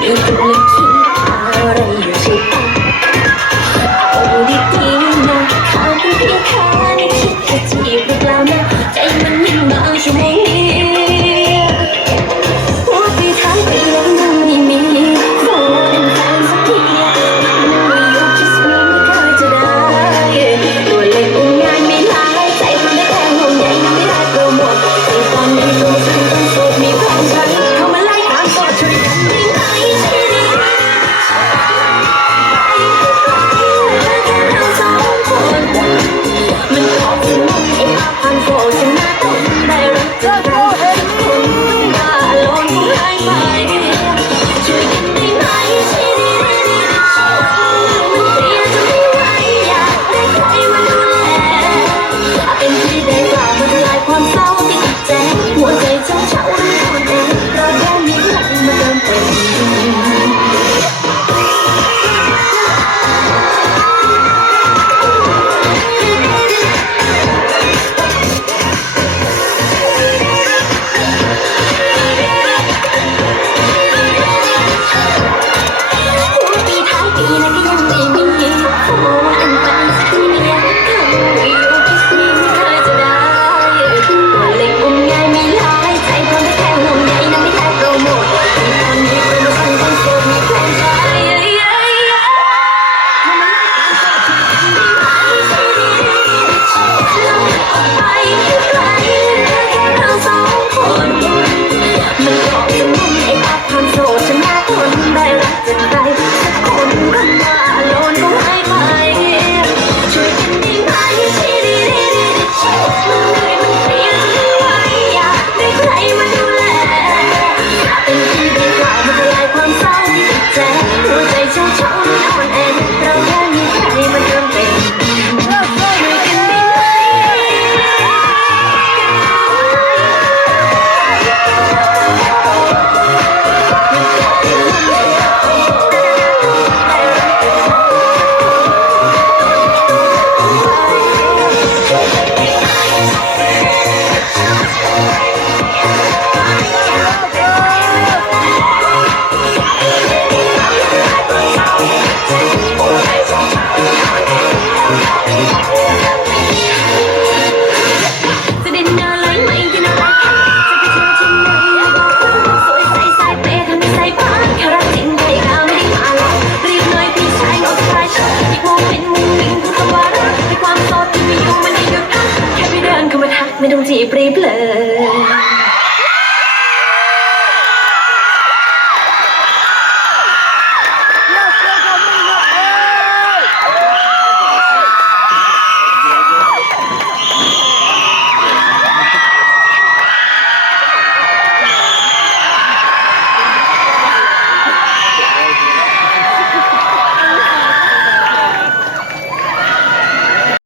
นี่กำลังคิดอะไรอยู่ใช่ปะเอาดีๆนะเขาเป็นเพียงแค่ในคิดจะจีบหรือเปล่านะใจมันนิ่งบางชั่วโมงนี้หัวใจทั้งไปแล้วยังไม่มีโฟนแฟนสักทีไม่ยกจะสวีไม่เคยจะได้ตัวเล็กอุ้มงานไม่หลายใจมันได้แค่ห่วงใยยังไม่ได้โปรโมทในตอนนี้ตัวฉันต้องโสดมีแฟนฉันเข้ามาไล่ความโสดช่วยกันได้ไหมชีวิตเราสองคนมันขอบคุณไอ้อาพันโฟฉันน่าต้องได้รักเธอคนต้องมาโลนคงหายไปช่วยกันได้ไหมชีวิตมันเสียจนไม่ไหวอยากได้ใครมาดูแลเป็นที่ได้กล่าวมาทลายความเศร้าที่ติดใจหัวใจเช้าๆไม่อ่อนแอรอแค่มีใครมาเติมเต็มปีท้ายปีแล้วก็ยังไม่มีโอ้อันไปสักทีเนี่ยคำว่าอยู่คิดมีไม่เคยจะได้ตัวเล็กอุ้มง่ายไม่หลายใจพร้อมได้แค่ห่วงใยนะไม่ได้โปรโมทตอนนี้โปรโมชั่นต้องโสดมีแฟนชายทำไมเราออกไปไกลแค่เราสองคนมันขอบสมุนไอ้อาความโสดฉันน่าทนได้